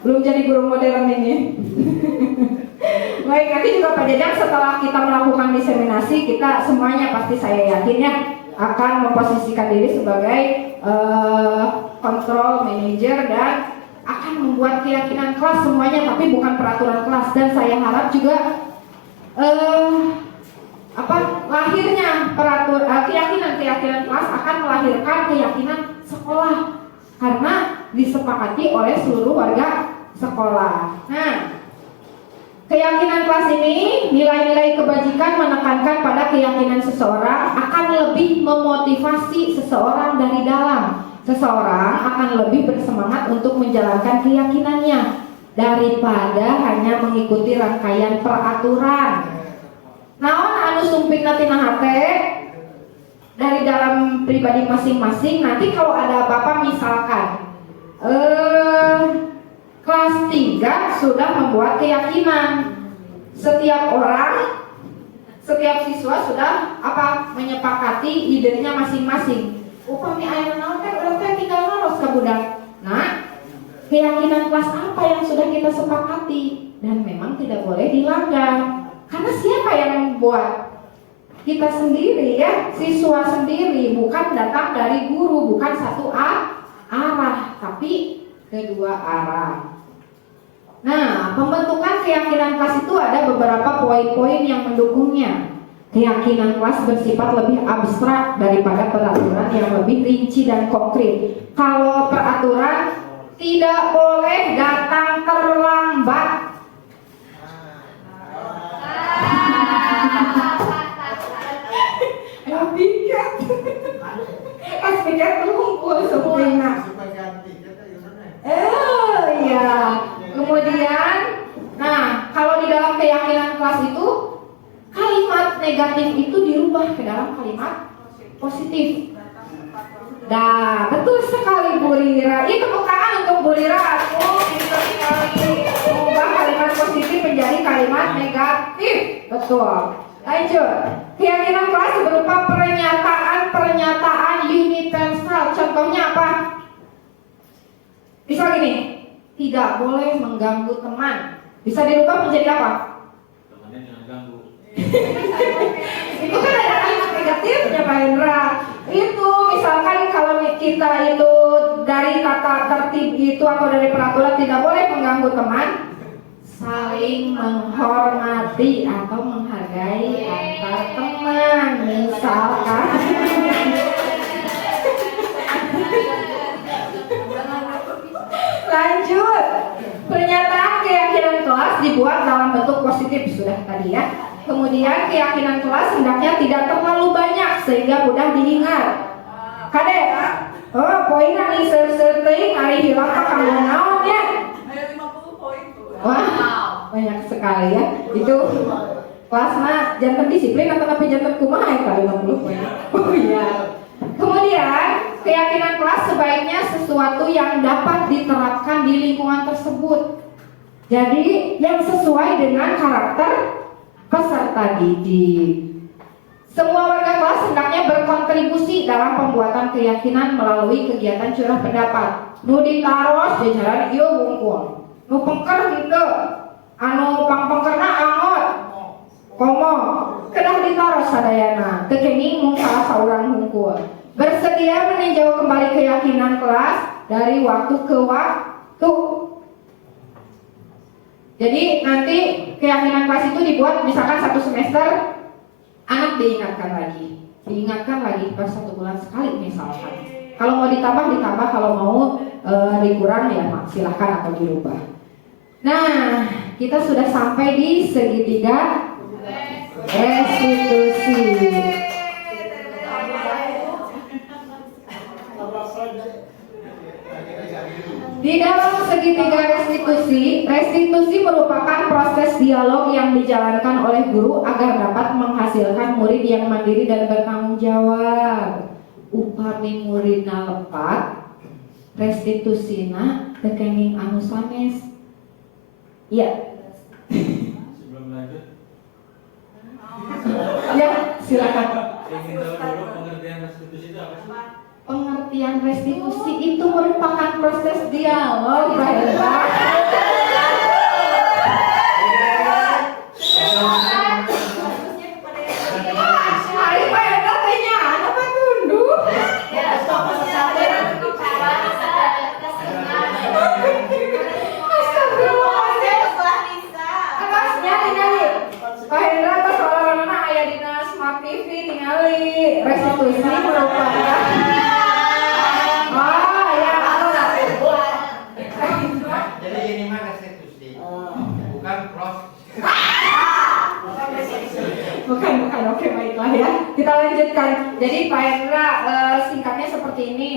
Belum jadi guru modern ini. Baik, nanti juga Pak Jajang setelah kita melakukan diseminasi, kita semuanya pasti saya yakin ya akan memposisikan diri sebagai control manager dan akan membuat keyakinan kelas semuanya, tapi bukan peraturan kelas. Dan saya harap juga lahirnya keyakinan kelas akan melahirkan keyakinan sekolah karena disepakati oleh seluruh warga sekolah. Nah, keyakinan kelas ini, nilai-nilai kebajikan menekankan pada keyakinan seseorang akan lebih memotivasi seseorang dari dalam. Seseorang akan lebih bersemangat untuk menjalankan keyakinannya daripada hanya mengikuti rangkaian peraturan. Naon anu sumpingna tina hate dari dalam pribadi masing-masing. Nanti kalau ada apa-apa, misalkan kelas 3 sudah membuat keyakinan, setiap siswa sudah menyepakati idenya masing-masing. Upami aya naon teh urang teh tinggal ngaros ka budak. Nah, keyakinan kelas apa yang sudah kita sepakati dan memang tidak boleh dilanggar. Karena siapa yang membuat? Kita sendiri ya, siswa sendiri, bukan datang dari guru, bukan satu arah, tapi kedua arah. Nah, pembentukan keyakinan kelas itu ada beberapa poin-poin yang mendukungnya. Keyakinan kelas bersifat lebih abstrak daripada peraturan yang lebih rinci dan konkret. Kalau peraturan tidak boleh datang terlambat. Piket, piket tumpul semuanya. Iya. Kemudian, nah kalau di dalam keyakinan kelas itu kalimat negatif itu dirubah ke dalam kalimat positif. Nah, betul sekali Bu Rira. Itu bukan untuk Bu Rira, aku bisa sekali mengubah kalimat positif menjadi kalimat negatif. Betul. Lanjut. Keyakinan kelas berupa pernyataan universal. Contohnya apa? Misal gini, tidak boleh mengganggu teman. Bisa dirubah menjadi apa? Temannya jangan ganggu. Itu kan ada kalimat negatifnya Pak Hendra. Itu misalkan kalau kita itu dari tata tertib itu atau dari peraturan tidak boleh mengganggu teman, saling menghormati atau menghargai antar teman. Misalkan lanjut, pernyataan keyakinan kelas dibuat dalam bentuk positif sudah tadi ya. Kemudian keyakinan kelas hendaknya tidak terlalu banyak sehingga mudah diingat. Kade, poinnya nih sering hari hilang akan naon ya. Wah, banyak sekali ya. Itu kelasnya jantan disiplin atau tapi jantan kumaha ya kali 50 poin. Oh iya. Kemudian keyakinan kelas sebaiknya sesuatu yang dapat diterapkan di lingkungan tersebut. Jadi yang sesuai dengan karakter peserta didik. Semua warga kelas hendaknya berkontribusi dalam pembuatan keyakinan melalui kegiatan curah pendapat. Nu ditaros jajaran ieu wungkul. Nu pengker henteu. Anu pangpengkerna angot. Komo. Kedah ditaros sadayana. Teu kenging mung salah saurang wungkul. Bersedia meninjau kembali keyakinan kelas dari waktu ke waktu. Jadi nanti keyakinan kelas itu dibuat misalkan 1 semester, anak diingatkan lagi per 1 bulan sekali misalkan. Kalau mau ditambah, kalau mau dikurang ya silahkan atau dirubah. Nah, kita sudah sampai di segitiga restitusi. Di dalam segitiga restitusi merupakan proses dialog yang dijalankan oleh guru agar dapat menghasilkan murid yang mandiri dan bertanggung jawab. Upami muridna lepat, restitusina tekenging anu sanes. Iya. Sebelum lanjut, Ya, silakan. ingin tahu dulu pengertian restitusi itu apa sih? Pengertian pengertian restitusi itu merupakan proses dialog, Pak Hendra. Hari Pak Hendra tanya, apa tunduk? Atasnya ningali Pak Hendra atas orang-orang ayah dina Smart TV ningali restitusi merupakan Jadi ini mah restitusi, bukan proses. bukan oke baiklah ya, kita lanjutkan. Jadi Pak Hendra singkatnya seperti ini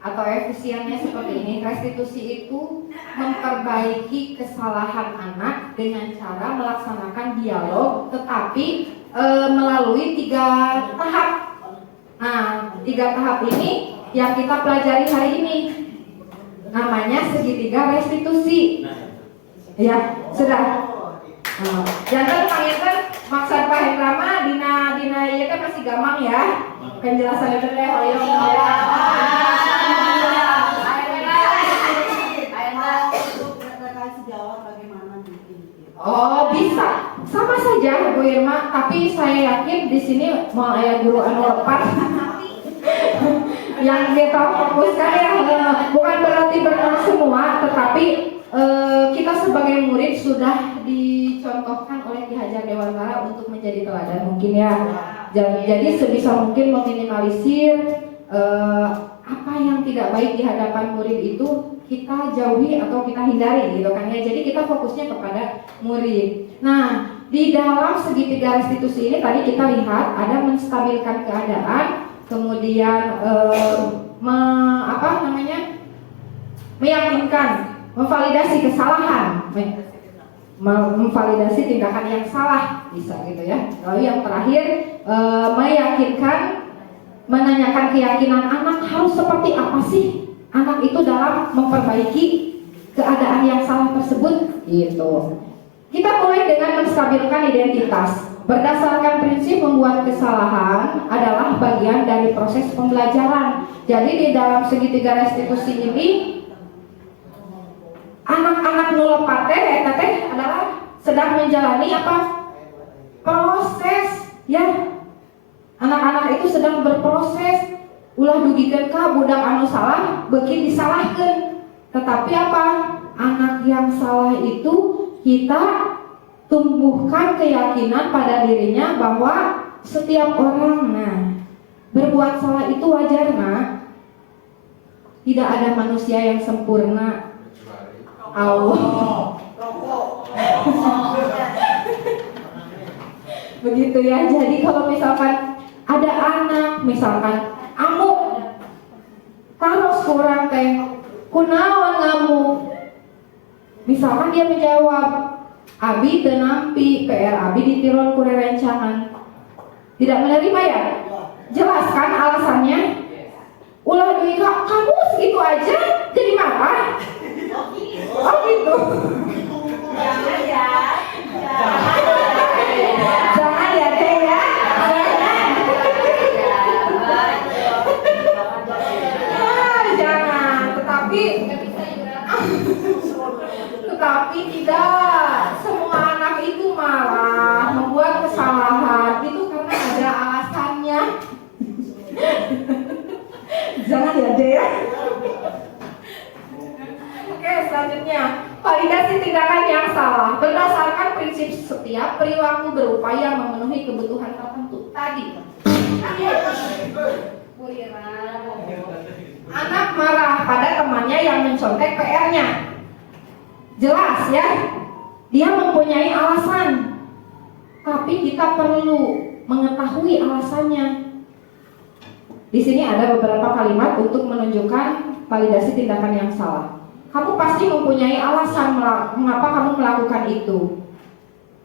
atau efisiennya seperti ini. Restitusi itu memperbaiki kesalahan anak dengan cara melaksanakan dialog, tetapi melalui 3 tahap. Nah, 3 tahap ini yang kita pelajari hari ini namanya segitiga restitusi. Ya, sudah. Jangan panggilkan maksud Pak Hendra mah dina ieu kan masih gampang ya. Penjelasan itu teh hoyong ya. Oh, bisa. Sama saja Bu Irma, tapi saya yakin di sini mau aya guru anu lepat. Yang kita fokuskan ya bukan berarti benar semua, tetapi kita sebagai murid sudah dicontohkan oleh Ki Hajar Dewantara untuk menjadi teladan mungkin ya. Jadi sebisa mungkin meminimalisir apa yang tidak baik di hadapan murid itu kita jauhi atau kita hindari gitu kan ya. Jadi kita fokusnya kepada murid. Nah, di dalam segitiga restitusi ini tadi kita lihat ada menstabilkan keadaan, kemudian meyakinkan, memvalidasi kesalahan, memvalidasi tindakan yang salah bisa gitu ya. Lalu yang terakhir meyakinkan, menanyakan keyakinan anak harus seperti apa sih anak itu dalam memperbaiki keadaan yang salah tersebut gitu. Kita mulai dengan menstabilkan identitas. Berdasarkan prinsip membuat kesalahan adalah bagian dari proses pembelajaran. Jadi di dalam segitiga restitusi ini anak-anak nu lepat teh adalah sedang menjalani apa? Proses ya. Anak-anak itu sedang berproses. Ulah dugikeun ka budak anu salah beuki disalahkeun. Tetapi apa? Anak yang salah itu kita tumbuhkan keyakinan pada dirinya bahwa setiap orang berbuat salah itu wajar tidak ada manusia yang sempurna. Allah. Begitu ya. Jadi kalau misalkan ada anak misalkan amuk taros kurang teh kunaon ngamuk, misalkan dia menjawab abi teu nampi PR abi ditiron ku rerencangan, tidak menerima ya, jelaskan alasannya. Ulah deui kamu segitu aja jadi marah. Oh gitu. Jangan ya teh ya. Jangan. Tetapi tidak semua anak itu malah membuat kesalahan itu karena ada alasannya. Jangan ya deh ya. Oke, selanjutnya validasi tindakan yang salah berdasarkan prinsip setiap perilaku berupaya memenuhi kebutuhan tertentu tadi. Anak marah pada temannya yang mencontek PR-nya. Jelas ya, dia mempunyai alasan, tapi kita perlu mengetahui alasannya. Di sini ada beberapa kalimat untuk menunjukkan validasi tindakan yang salah. Kamu pasti mempunyai alasan mengapa kamu melakukan itu.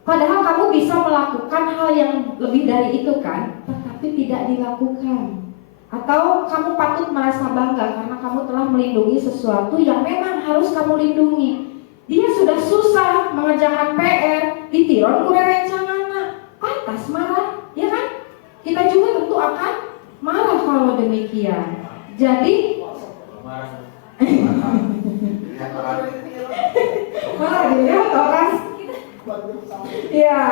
Padahal kamu bisa melakukan hal yang lebih dari itu kan, tetapi tidak dilakukan. Atau kamu patut merasa bangga karena kamu telah melindungi sesuatu yang memang harus kamu lindungi. Dia sudah susah mengerjakan PR, ditiron ku rerencanganna, pantas marah, ya kan? Kita juga tentu akan marah kalau demikian. Jadi Marah. Lihat orang malah dilihat orang. Ya,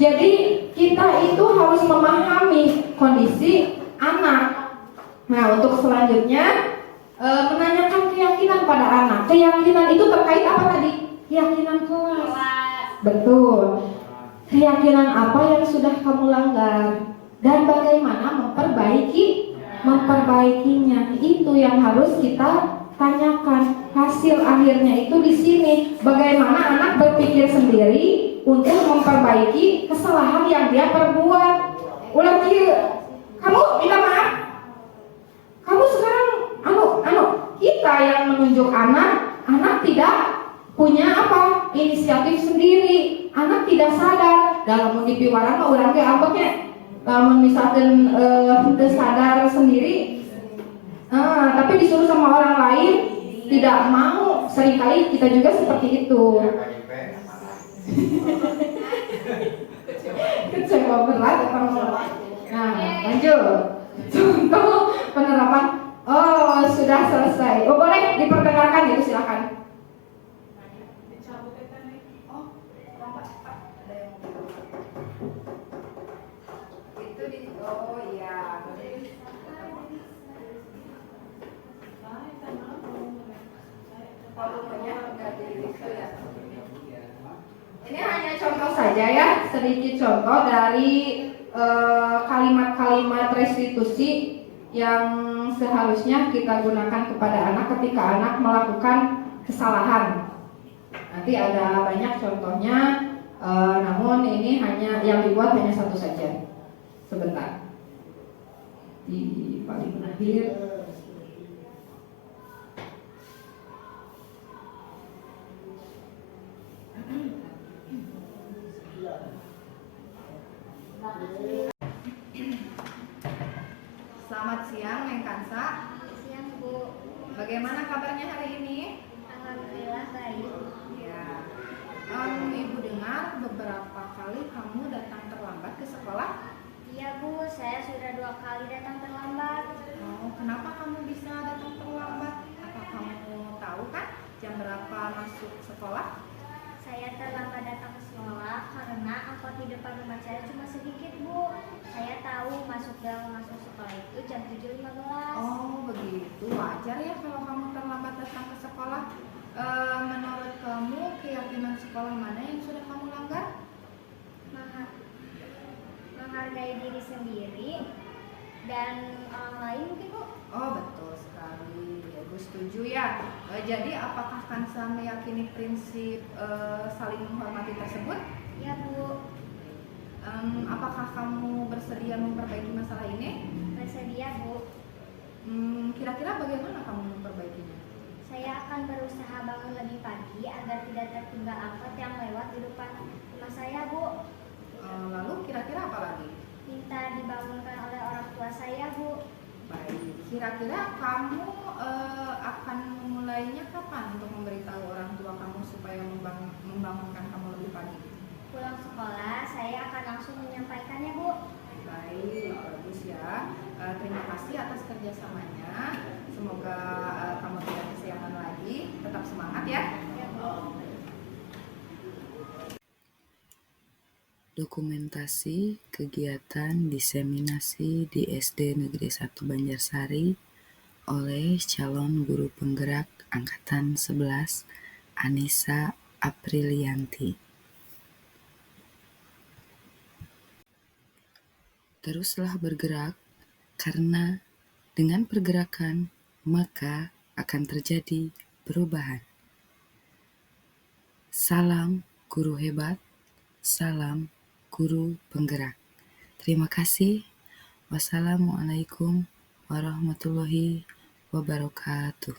jadi kita itu harus memahami kondisi anak. Nah, untuk selanjutnya menanyakan keyakinan pada anak. Keyakinan itu terkait apa tadi? Keyakinan kelas. Betul. Keyakinan apa yang sudah kamu langgar dan bagaimana memperbaikinya. Itu yang harus kita tanyakan. Hasil akhirnya itu di sini. Bagaimana anak berpikir sendiri untuk memperbaiki kesalahan yang dia perbuat. Ulangi, kamu minta maaf. Kamu sekarang kita yang menunjuk anak tidak punya apa? Inisiatif sendiri. Anak tidak sadar dalam dipiwaran mah urang ge ampeknya. Lamun misalkan henteu sadar sendiri, tapi disuruh sama orang lain tidak mau. Seringkali kita juga seperti itu. Kecewa berat atau nah, lanjut. Contoh penerapan. Oh, sudah selesai. Oh, boleh diperdengarkan itu silakan. Oh, ada yang itu di oh iya. Volumenya enggak di itu ya. Ini hanya contoh saja ya, sedikit contoh dari kalimat-kalimat restitusi yang seharusnya kita gunakan kepada anak ketika anak melakukan kesalahan. Nanti ada banyak contohnya, namun ini hanya yang dibuat hanya satu saja. Sebentar. Di paling akhir. Selamat siang, Neng Kansa. Siang Bu, Bagaimana kabarnya hari ini? alhamdulillah baik. Ya, Ibu dengar beberapa kali kamu datang terlambat ke sekolah. Iya Bu, saya sudah 2 kali datang terlambat. Oh, kenapa kamu bisa datang terlambat? Apa kamu tahu kan jam berapa masuk sekolah? Saya terlambat datang ke sekolah karena angkot di depan rumah saya cuma sedikit Bu. Saya tahu masuk sekolah itu jam 7.15. Oh, begitu. Wajar ya kalau kamu terlambat datang ke sekolah. Menurut kamu keyakinan sekolah mana yang sudah kamu langgar? Menghargai diri sendiri dan orang lain mungkin Bu. Oh, betul sekali. Ibu setuju ya. Jadi apakah Kansa meyakini prinsip saling menghormati tersebut? Iya Bu, Apakah kamu bersedia memperbaiki masalah ini? bersedia Bu. Kira-kira bagaimana kamu memperbaikinya? Saya akan berusaha bangun lebih pagi agar tidak tertinggal angkot yang lewat di depan rumah saya Bu. Lalu kira-kira apa lagi? Minta dibangunkan oleh orang tua saya Bu. Baik, kira-kira kamu akan memulainya kapan untuk memberitahu orang tua kamu supaya membangunkan kamu lebih pagi? Pulang sekolah, saya akan langsung menyampaikannya Bu. Baik, bagus ya. Terima kasih atas kerjasamanya. Semoga kamu tidak kesiangan lagi. Tetap semangat ya. Ya Bu. Dokumentasi kegiatan diseminasi di SD Negeri 1 Banjarsari oleh calon guru penggerak Angkatan 11 Anissa Aprilianti. Teruslah bergerak, karena dengan pergerakan maka akan terjadi perubahan. Salam guru hebat, salam guru penggerak. Terima kasih. Wassalamualaikum warahmatullahi wabarakatuh.